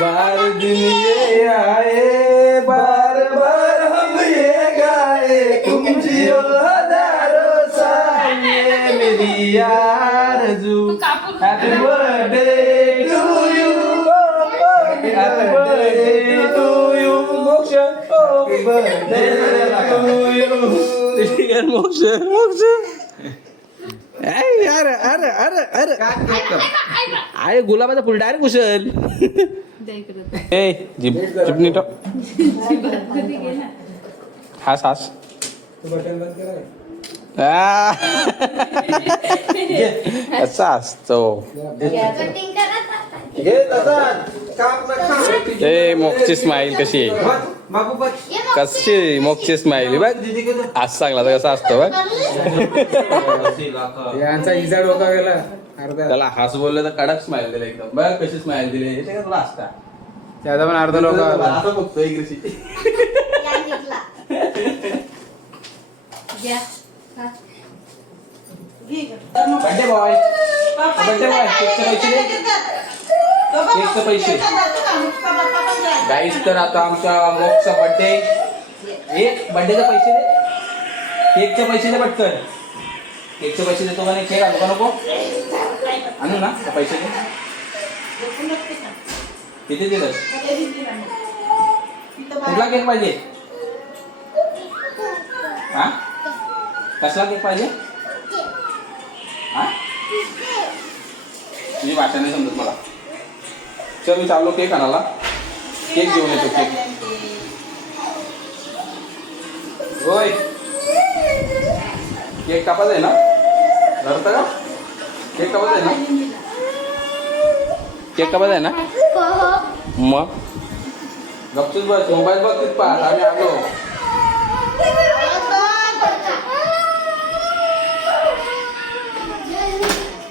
बार दिन ये आए, बार बार हम ये गाए, तुम जियो हजारों साल ये मेरी आरज़ू. Happy birthday to you, happy birthday to you, मोक्ष. Happy birthday to you, मोक्ष. अरे अरे अरे अरे अरे गुलाबाचा फुल डायरेक्ट कुशल. ए चिपणी तो हास हास. असा असतो ए मोक्षी स्माईल कशी कशी मोक्षी स्माईल बघ आज सांगला तर कसा असतो बघ. यांचा इजा डोका गेला अर्धा. त्याला हास बोलले तर कडक स्माईल दिले एकदम बघ कशी स्माईल दिली हे तुला असता त्याचा पण अर्धा लोक असं बघतो एक दिवशी. बड्डे बॉय केकचे पैसे गाईस. तर आता आमचा मोक्षचा बड्डे एक बड्डेचे पैसे दे, केकचे पैसे दे पटकन. केकचे पैसे देतो का नाही? केक आणू का नको? आणू ना पैसे दे. किती दिवस कुठला केक पाहिजे? हा कसला केक पाहिजे? हा मी भाषा नाही समजत मला. चल मी चाललो केक आणायला. केक घेऊन येतो. केक होय केक कापायचा आहे ना? धरता का? केक कापायचा आहे ना? केक कापायचा आहे ना? मग गपचूप बस. मोबाईल बघ तिथ पाहत आम्ही आलो.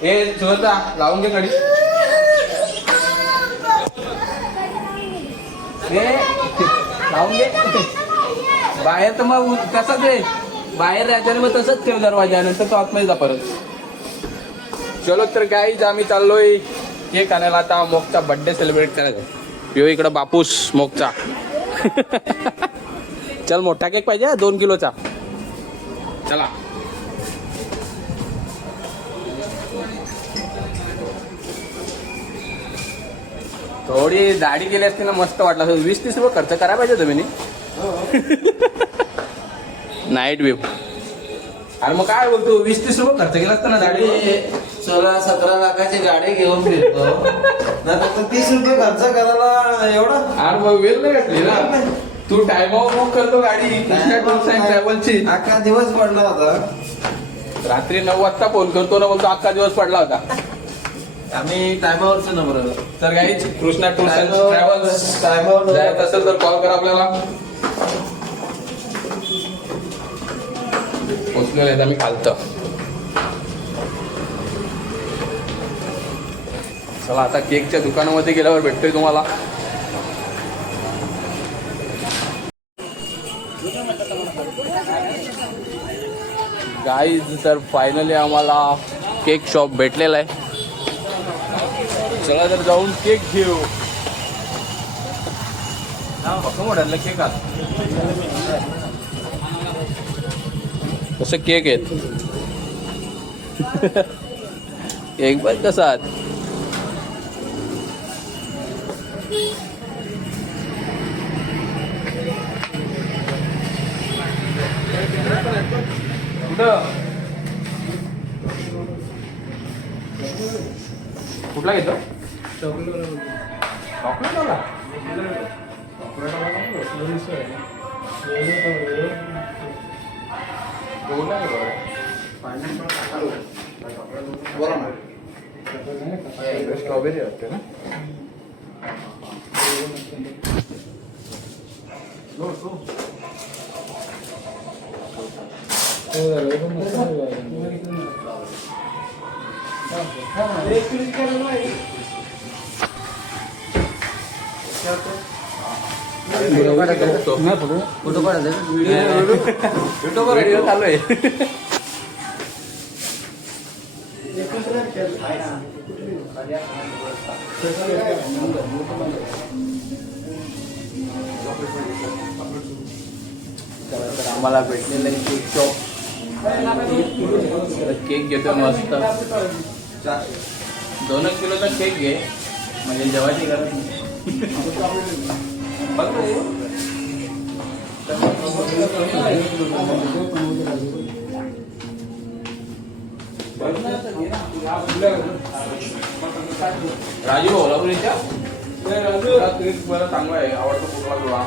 ए सुगंधा लावून घे कडी. लावून घे बाहेर. तर मग तसंच आहे बाहेर राहायचं मग तसंच ठेव दरवाजा नंतर तो आतमध्ये जा परत. चलो तर गाईज आम्ही चाललोय केक आणायला. आता मोकचा बर्थडे सेलिब्रेट करायचा. पिओ इकडं बापूस मोकचा. चल मोठा केक पाहिजे 2 किलोचा. चला थोडी दाढी केली असती ना मस्त वाटलं. 20-30 रुपये खर्च करायला पाहिजे तुम्ही. Night view. अरे मग काय बोलतो 20-30 रुपये खर्च केला असता ना दाढी. 16-17 लाखाची गाडी घेऊन फिरतो ना फक्त 30 रुपये खर्च करायला एवढा. अरे मग वेळ नाही घातली ना तू. टायमावर बुक करतो गाडी ट्रॅव्हलची. अख्खा दिवस पडला होता. रात्री 9 वाजता फोन करतो ना बोलतो अख्खा दिवस पडला होता. आम्ही टायमावरच नंबर. तर गाईच कृष्णा टूर्स अँड ट्रॅव्हल्स टायमावर जायचं असेल तर कॉल करा आपल्याला. पोचलेलो आहेत आम्ही खालतं. चला आता केकच्या दुकानामध्ये गेल्यावर भेटतोय तुम्हाला. गाईज तर फायनली आम्हाला केक शॉप भेटलेला आहे. चला तर जाऊन केक घेऊ. मोठ्यातला केक कसं केक आहेत. केक पण कसा आहात. कुठला घेतो? चॉकलेट वाला. स्ट्रॉबेरी वाटते ना. फोटो काढायचा व्हिडिओ चालू आहे. आम्हाला भेटलेलं आहे केक शॉप. केक घेतो मस्त. 2 किलोचा केक घे म्हणजे जेवायची गरज राजू कोल्हापुरीच्या केक बरं चांगला आहे. आवडतो कुठला तुला?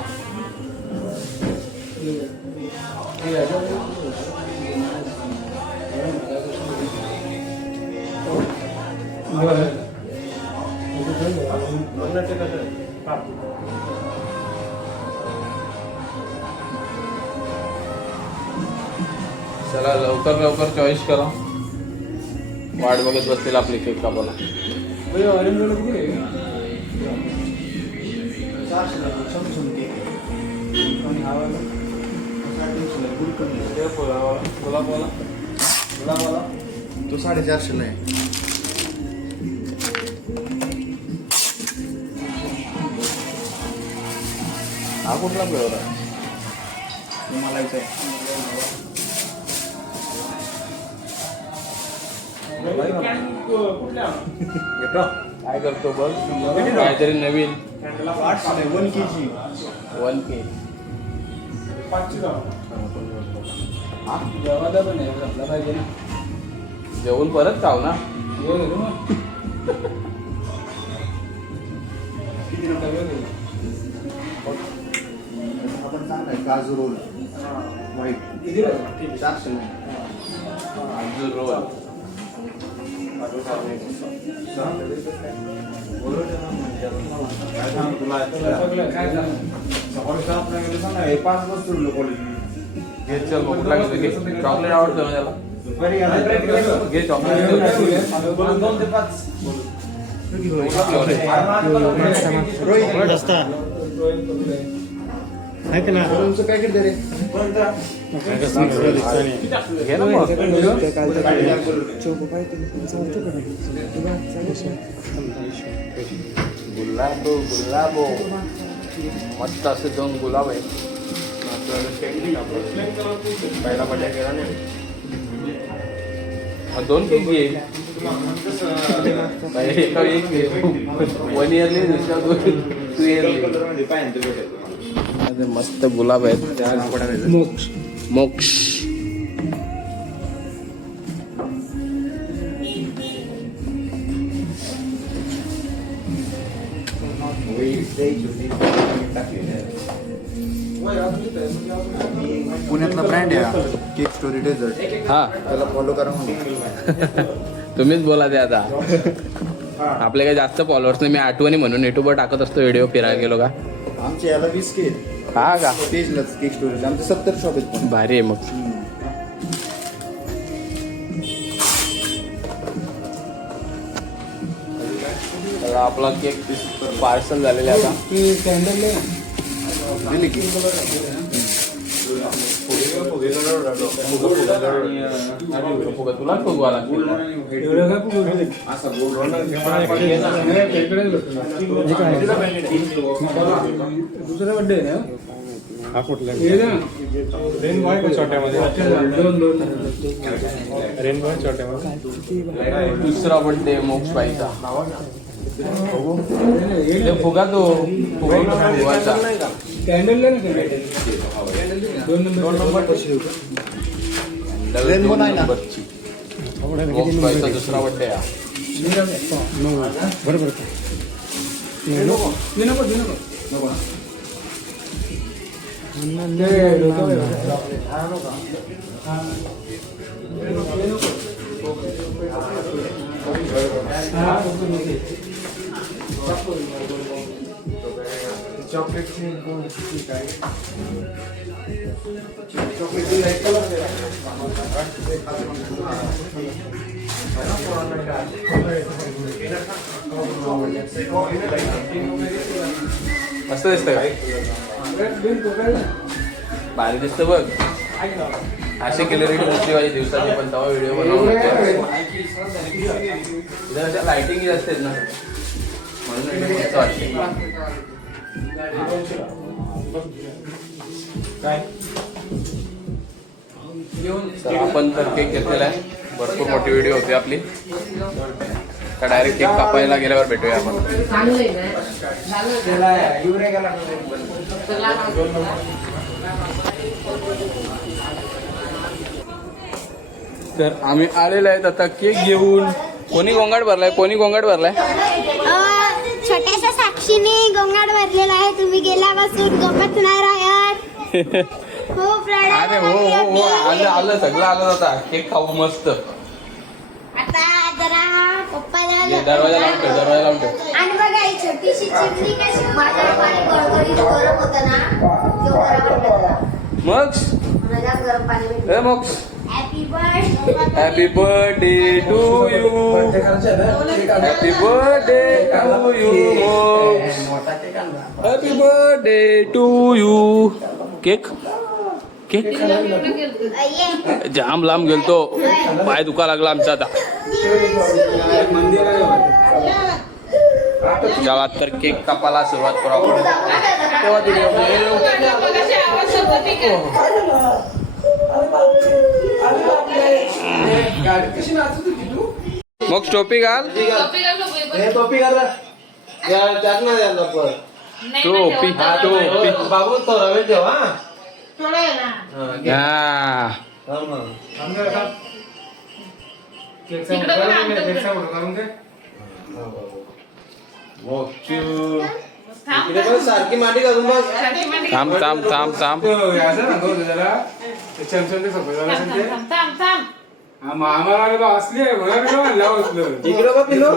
चला लवकर चॉईस करा. वाट बघत बसतील आपली केक कापायला. तो 450 ला आहे. हा कुठला फ्लेवर आहे? मला इथे काय करतो बघ काहीतरी नवीन. 1 kg 1 के जेवून परत खाऊ ना. आपण चांगला आहे. काजू रोल व्हाईट 400 ला आहे. काजू रोल घे. चल मग कुठला घेतो? घे. चॉकलेट आवडतं ना त्याला? घे चॉकलेट. पॅकेट दे रे. घे ना मग. गुलाबो मस्त असे 2 गुलाब आहे. पहिला बड्या केला नाही. 2 केक घे. एका एक घे. 1 इयरली दुसऱ्या 2 इयरली. मस्त गुलाब आहेत. मोक्ष पुण्यातला ब्रँड आहे केक स्टोरी डेझर्ट. हा त्याला फॉलो करा म्हणून. तुम्हीच बोला ते आता. आपले काही जास्त फॉलोअर्स नाही. मी आठवणी म्हणून युट्यूबवर टाकत असतो व्हिडिओ. फिरायला गेलो का आमचे याला 20 के. हा का? पेजलाच केक स्टोरेज आमचे 70 शॉप आहेत पण. भारी आहे मग. तर आपला केक पार्सल झालेला आहे आता. दिली की फुगा तुला फुगवा लागतील. दुसरा बड्डे आहे ना हा कुठला रेनबॉय छोट्यामध्ये रेनबॉय छोट्यामध्ये दुसरा बड्डे मोक्ष बाईचा. फुगा तो फुगायचा. कॅन्डल दोन नंबर रेनबो नाही ना. मोक्ष बाईचा दुसरा बड्डे आहे. बरोबर चॉकलेट मस्त दिसतंय. भारी दिसतं बघ. असे केले रे दुसरी वाजी दिवसाची पण तेव्हा व्हिडिओ बनवून लाइटिंग असते ना म्हणून मस्त वाटते. काय तर आपण तर केक घेतलेला आहे, भरपूर मोठी व्हिडिओ होती आपली. तर डायरेक्ट केक कापायला गेल्यावर भेटूया आपण. तर आम्ही आलेलो आहेत आता केक घेऊन. कोणी गोंगाट भरलाय, कोणी गोंगाट भरलाय? छोट्याशा साक्षीने गोंगाट भरलेला आहे. तुम्ही गेल्यापासून गमत नाही राहत. खूप रडत अरे हो हो हो, आलं आलं सगळं आलं आता. केक खाऊ मस्त. आता जरा पप्पाला ये, दरवाजा लावून ठेव, दरवाजा लावून ठेव. आणि बघा ही छोटीशी चिमणी कशी माझ्या पाणी गळगळीत गरम होतं ना, तो बरोबर भेटला. मग मला जास्त गरम पाणी भेटलं. ए मग happy birthday. Happy birthday to you. Happy birthday to you. Happy birthday to you. Cake cake जाम लांब गेलतो, पाय दुखा लागला आमचा आता. गावात तर केक कापायला सुरुवात करू आपण. तेव्हा व्हिडिओ मग टोपी घाल. हे टोपी घाल रे. त्यात ना द्यायला पण टोपी टोपी. बाबू तो रवे ठेव हा. हा थांब ना. इकडे बघ, सारखी माटी घालून बघ. थांब थांब थांब थांब. इकडे बघ पिलो.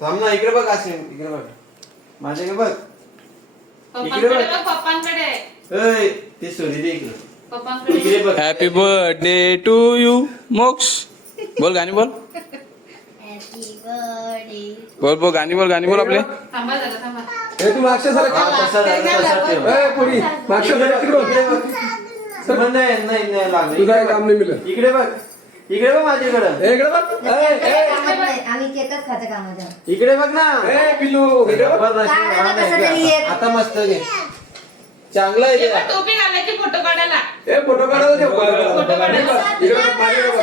थांब ना, इकडे बघ असे. इकडे बघ माझ्याकडे बघ. इकडे बघ. ऐ, ती सोडी दे इकडे. इकडे बघ. Happy birthday to you. Moksh बोल, गाणी बोल. Happy birthday. बोल बोल, गाणी बोल, गाणी बोल आपले. हा, तसा ठेव. नाही नाही नाही लागलं. इकडे बघ. इकडे बघ माझ्याकडे. आम्ही केकच खाते कामाच्या. इकडे बघ ना. बरं, आता मस्त घे. चांगलं आहे ते. टोपी घालायची फोटो काढायला. फोटो काढायला ठेव. फोटो काढायला. इकडे बघ, माझ्याकडे बघ.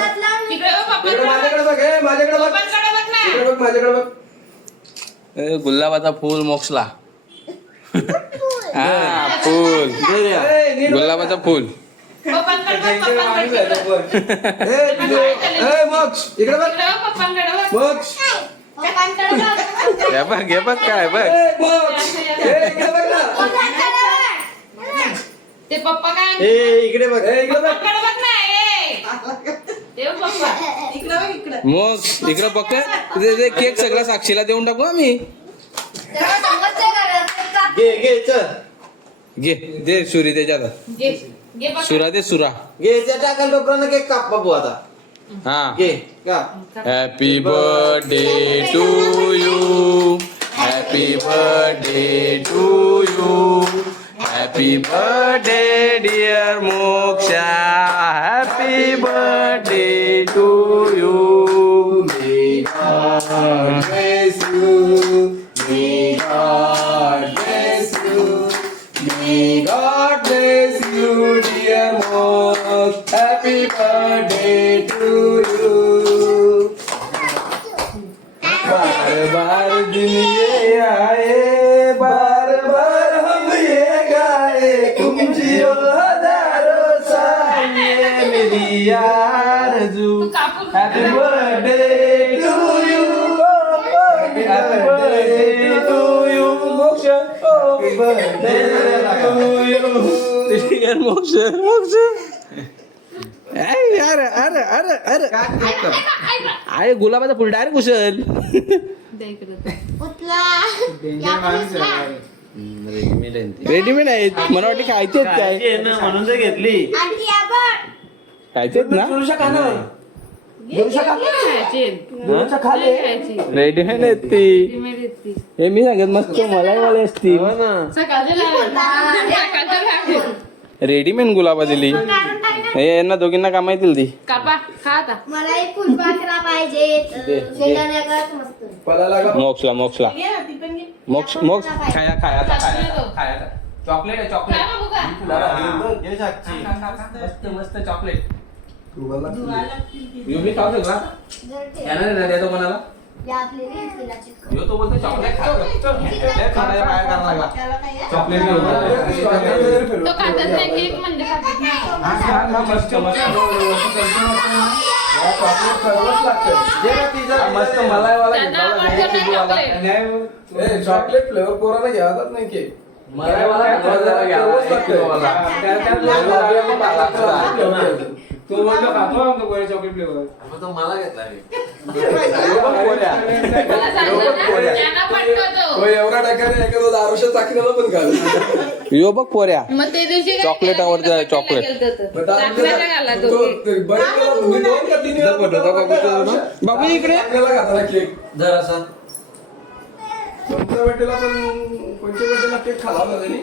इकडे बघ, इकडे पप्पांकडे माझ्याकडे बघ. हे माझ्याकडे बघ. पप्पांकडे बघ ना. इकडे बघ, माझ्याकडे बघ. गुलाबाचा फूल मोक्षला. हा फूल, दे रे. ए, नीट बघ. गुलाबाचा फूल. पप्पांकडे बघ, पप्पांकडे बघ. ए, मोक्ष, इकडे बघ. इकडे बघ, पप्पांकडे बघ. मोक्ष. पप्पांकडे बघ. हे बघ, हे बघ काय बघ. ए, मोक्ष. ए, इकडे बघ ना. पप्पांकडे बघ. ते पप्पा काय ए, इकडे बघ. ए, इकडे बघ. पप्पांकडे बघ ना. ते बघ पप्पा. मग इकडं बघ. ते केक सगळा साक्षीला देऊन टाकू आम्ही. तेव्हा समजतंय का रे? घे घे चल. घे दे सुरी त्याच्यात. घे घे बघ. सुरा दे सुरा. घे त्या टाकाल टोपरानं केक काप बाबू आता. हा. घे का. Happy birthday to you. Happy birthday to you. Happy birthday dear Moksha. Happy birthday to you. May God bless you. May God bless you. May God bless you dear Moksh. Happy birthday to you. बार बार दिन ये आए, बार बार हम ये गाए, तुम जियो हजारों साल ये मेरी आरज़ू. Happy birthday to you. Happy birthday to you Moksh. Happy birthday to you dear Moksh. Moksh अरे अरे अरे अरे अरे गुलाबाचा फुल डायरेक्ट घुसल. उतला. या पण उतला. रेडीमेड आहेत, मला वाटते खायचे आहेत काय. ये ना, म्हणून तर घेतली. आणखी या पण. खायचे आहेत ना. रेडीमेड आहेत ती. हे मी सांगत मस्त मलाई असती. हो ना. रेडीमेड गुलाबा दिली. कारण काय ना? हे यांना दोघींना काम येतील ती. कापा खा आता. मला एक फुलपाखरा पाहिजे. शेंगदाण्याचा मस्त. मोक्षला मोक्षला घे ना, ती पण घे. मोक्ष मोक्ष खाया खाया खाया खाया. चॉकलेट आहे काय चॉकलेट बघू का? हे साक्षी. मस्त मस्त चॉकलेट मी खाऊ शकला यानं नाही द्यायचं कोणाला ह्यो तो बोलतो चॉकलेट खातो खाण्याच्या बाहेर करायला लागला चॉकलेट घेऊन तो खातच नाही केक म्हणजे खातच नाही मस्त मस्त चॉकलेट सर्वच लागतं जे ना तिचं मस्त मलाईवाला त्यांना घेतला आवडतं ना चॉकलेट. चॉकलेट फ्लेवर पोराला घ्यावाच नाही केक मलाईवाला घेतला सर्वच लागतं. तो म्हणतो खातो आमचा गोळ्या चॉकलेट फ्लेवर. मग तो मला घेतला रे. मला सांगतो ना त्यांना पटतो तो एवढा टाकाने एखादं दारूच्या चाकरीला पण घाल यो बघ पोऱ्या मग ते दिवशी काय चॉकलेट केलं? आवडतं, चाकलेटला चॉकलेट. गेलतं तर. चाकलेटला घाला तो केक. बाबू इकडे केक जरासा कोणत्या बर्थडेला पण कोणत्या बर्थडेला केक खाला होता त्यांनी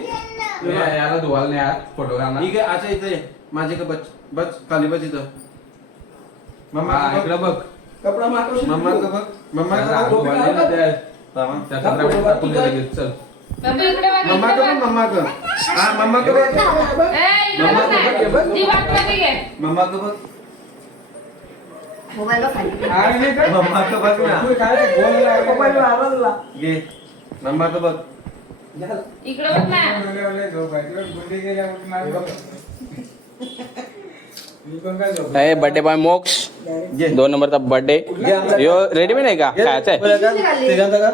याला धुवाल नाही यार फोटो काढणार ठीक आहे अच्छा इथे ये. माझे का बच बच खाली बच इथं मम्मा हा, इकडे बघ कपडा मागवशील मम्मा का बघ मम्मा का त्याला बघ धुवाल नाही ना त्या- थांबा. त्या कपड्यामध्ये टाकून दे लगेच, चल बाबू इकडे बघ, मम्मा इकडे का बघ. बघ मम्मा का हा मम्मा का बघ ए, इकडे मम्मा, बघ बघ, ना. बघ. ती वाटमध्ये घे. मम्मा का बघ आणि नाही का? मम्मा का बघ ना तू काय ते गोल लागला. घे मम्मा का बघ इकडे बघ ना. गुंडे गेल्या उठून आले बघ. मी पण काय झोप. ए बर्थडे बॉय मोक्ष 2 नंबरचा बर्थडे यो रेडीमेड आहे का खायचा आहे तिघांचा का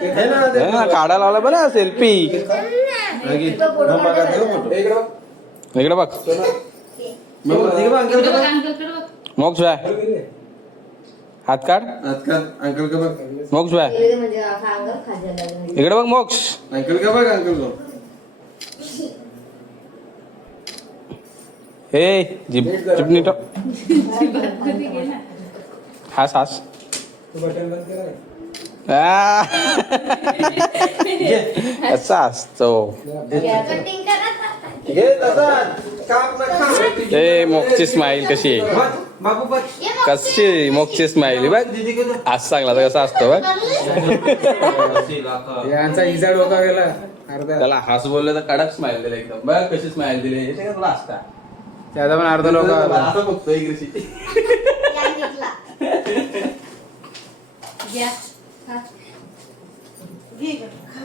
हे ना ते काढा लावला बरं सेल्फी घे. मम्मा का ते फोटो इकडे बघ मम्मा ठीक आहे अंकल इकडे का बघ, बघ अंकलकडे बघ. मोक्ष बाय हात काढ आजकाल अंकल का बघ मोक्ष बाय इकडे बघ मोक्ष अंकल का बघ अंकल को हे जिप चिपनी टॉप हास हास बटन बंद करा. कसा असतो घे तसा काप ना खा ए मोक्षची स्माईल कशी आहे बाबू बघ कशी मोक्षची स्माईल बघ दीदी को दे. आज सांगला तर कसा असतो बघ यांचा इजा डोका गेला अर्धा. त्याला हास बोललं तर कडक स्माईल दिले एकदम बघ कशी स्माईल दिली हे काय तुला असता त्याचा पण अर्धा डोका आला. असं बघतो इकडची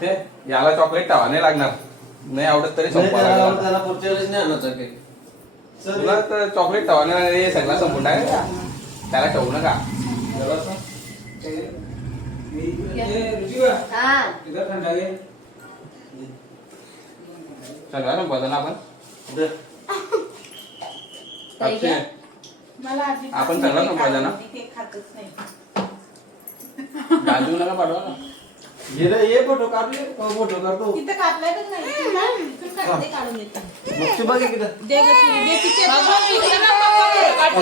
हे, याला चॉकलेट टावा नाही लागणार नाही आवडत तरी नाही, संपवा त्याला लागणार. त्याला पुढच्या वेळेस नाही आणायचा केक. तुला तर चॉकलेट टावा नाही हे सगळा संपून टाक त्याला ठेवू नका इधर थंडा घे. सगळा संपवायचा ना आपण दे. अक्षय, आपण सगळा संपवायचा ना गाजू नका पाठवा ना घे रे, ये फोटो काढले फोटो काढतो मग तू बघ इकडं. बाबू, इकडे बघ, बाबू.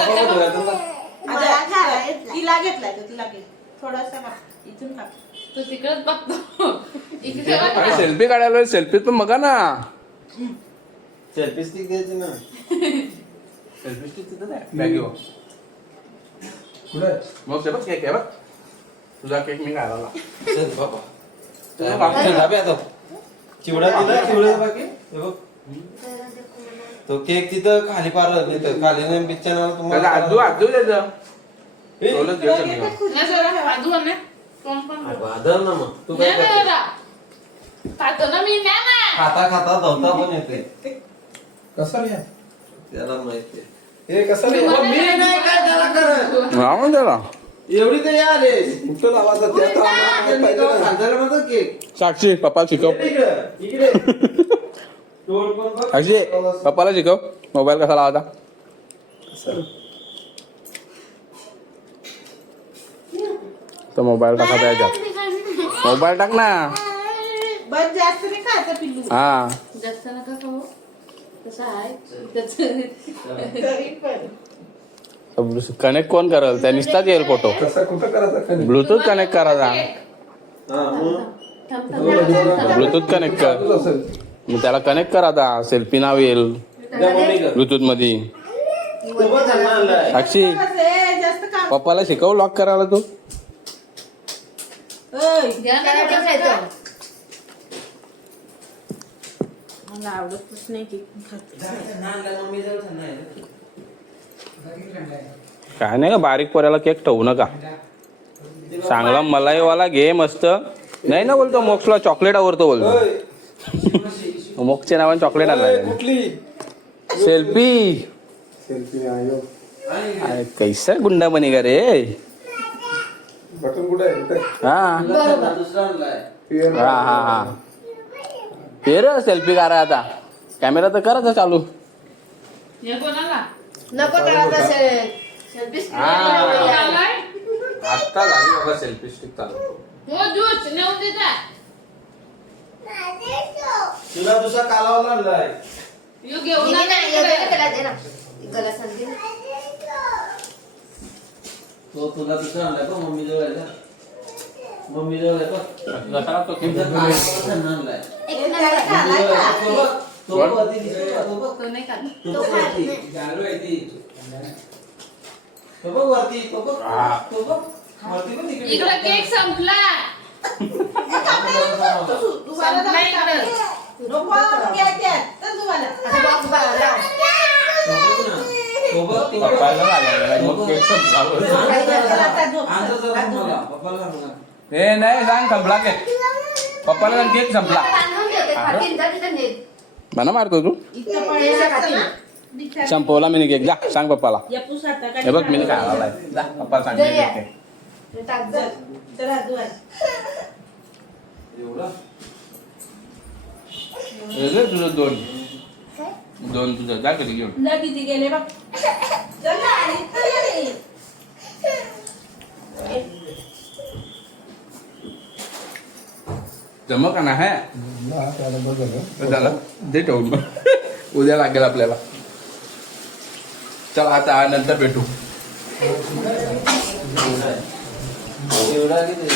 फोटो काढतो बघ. तिला घेतलाय तो तिला घे थोडासा का इथून का तू तिकडेच बघतो इकडे बघ अरे ना. सेल्फी काढायला सेल्फी पण बघा ना सेल्फी स्टिक द्यायची ना सेल्फी स्टिक तिथं नाही बॅग घेऊ कुठे मग ते बघ केक आहे बघ तुझा केक मी खायला चल बाबा तुझा बाप चल, दाबी आता. चिवडा दिला चिवडा बाकी हे बघ तो केक तिथं खाली पार तिथं खाली नाही बिच्च्या त्याचा आजू आजू द्यायचं बोलत घे सगळं. नाही सोडा, आजू आहे ना. कोण पण बघ. वादळ ना मग तू काय नाही करते? सोडा. खातो ना मी न्या ना. खाता खाता धावता पण येते कसं रे त्याला माहिती हे कसं रे मी नाही काय त्याला करत राहून त्याला एवढी तरी आले कुठं लावायचं त्या तर आम्हाला माहित पाहिजे ना. खालच्याला म्हणतो केक साक्षी पप्पा शिकव इकडे इकडे तोड पण बघ. साक्षी पप्पाला शिकव मोबाईल कसा लावायचा तो मोबाईल टाका त्याच्यात मोबाईल टाक ना बस जास्त नाही खायचं पिल्लू हा जास्त नका खाऊ. कसं आहे तरी पण कनेक्ट कोण करल त्या निसताच येईल फोटो कसं कुठं करायचं खाली? ब्लूटूथ कनेक्ट करायचा हा मग ब्लूटूथ कनेक्ट कर चालूच असेल. मग त्याला कनेक्ट करायचा सेल्फी नाव येईल द्या मम्मी कर. ब्लूटूथ मध्ये तो पण त्यांना आणलाय. साक्षी कसं आहे, जास्त काम पप्पाला शिकव लॉक करायला तू ओय, घ्या ना थोडंसं. मला आवडतच नाही केक खाते. मम्मी जवळ थंड आहे. काय नाही का बारीक पोऱ्याला केक ठेवू नका. चांगला मलाईवाला घे मस्त. नाही ना बोलतो मोक्सला चॉकलेट आवडतो बोलतो. मोक्सच्या नावाने चॉकलेट आला कुठली सेल्फी. सेल्फी आयो अरे कैसा गुंडा बनेगा रे. बटन कुठे आहे इथे? हा दुसरा आणलाय. हा हा हा ते रे सेल्फी करा आता. कॅमेरा तर करायचा चालू. हे कोणाला नको करत असेल. आलाय? आता झाली बाबा सेल्फी स्टिक चालू. हो ज्यूस नेऊन दे जा. तुला दुसरा कालावला आणलाय. यो घेऊन जा ना इकडे. तो तुला दुसरा आणलाय का मम्मी जवळ आहे का? मम्मी जवळ आहे का? तुमचा कालावला थंड आणलाय. एक नंबर मम्मी जवळ आहे का? तो बघ, तो वरती दिसतो का? तो बघ. तो नाही खात. तो बघ वरती. तो बघ वरती. तो बघ. तो बघ. वरती बघ इकडे. इकडे केक संपला. संपला इकडे. नको घ्यायचे. चल तुम्हाला. तो बघ. तो बघ. पप्पाला लागला मग केक संपला. आणतो जरा मला. पप्पाला सांगा. हे नाही सांग संपला केक. पप्पाला सांग केक संपला. म्हणा मारतो तू. इथं पळायला खाते. संपवला मी केक. जा सांग पप्पाला. या पुसाता हे बघ मी काय आलाय. जा पप्पाला सांग मी केक. तर हात धुवा. एवढा? हे घे तुझं दोन तुझं जा कधी घेऊन. जा किती गेले बघ. चल ना, इथं ये. जमक का नाही त्याला बघ झालं दे ठेवून. उद्या लागेल आपल्याला. चल आता नंतर भेटू. एवढा किती?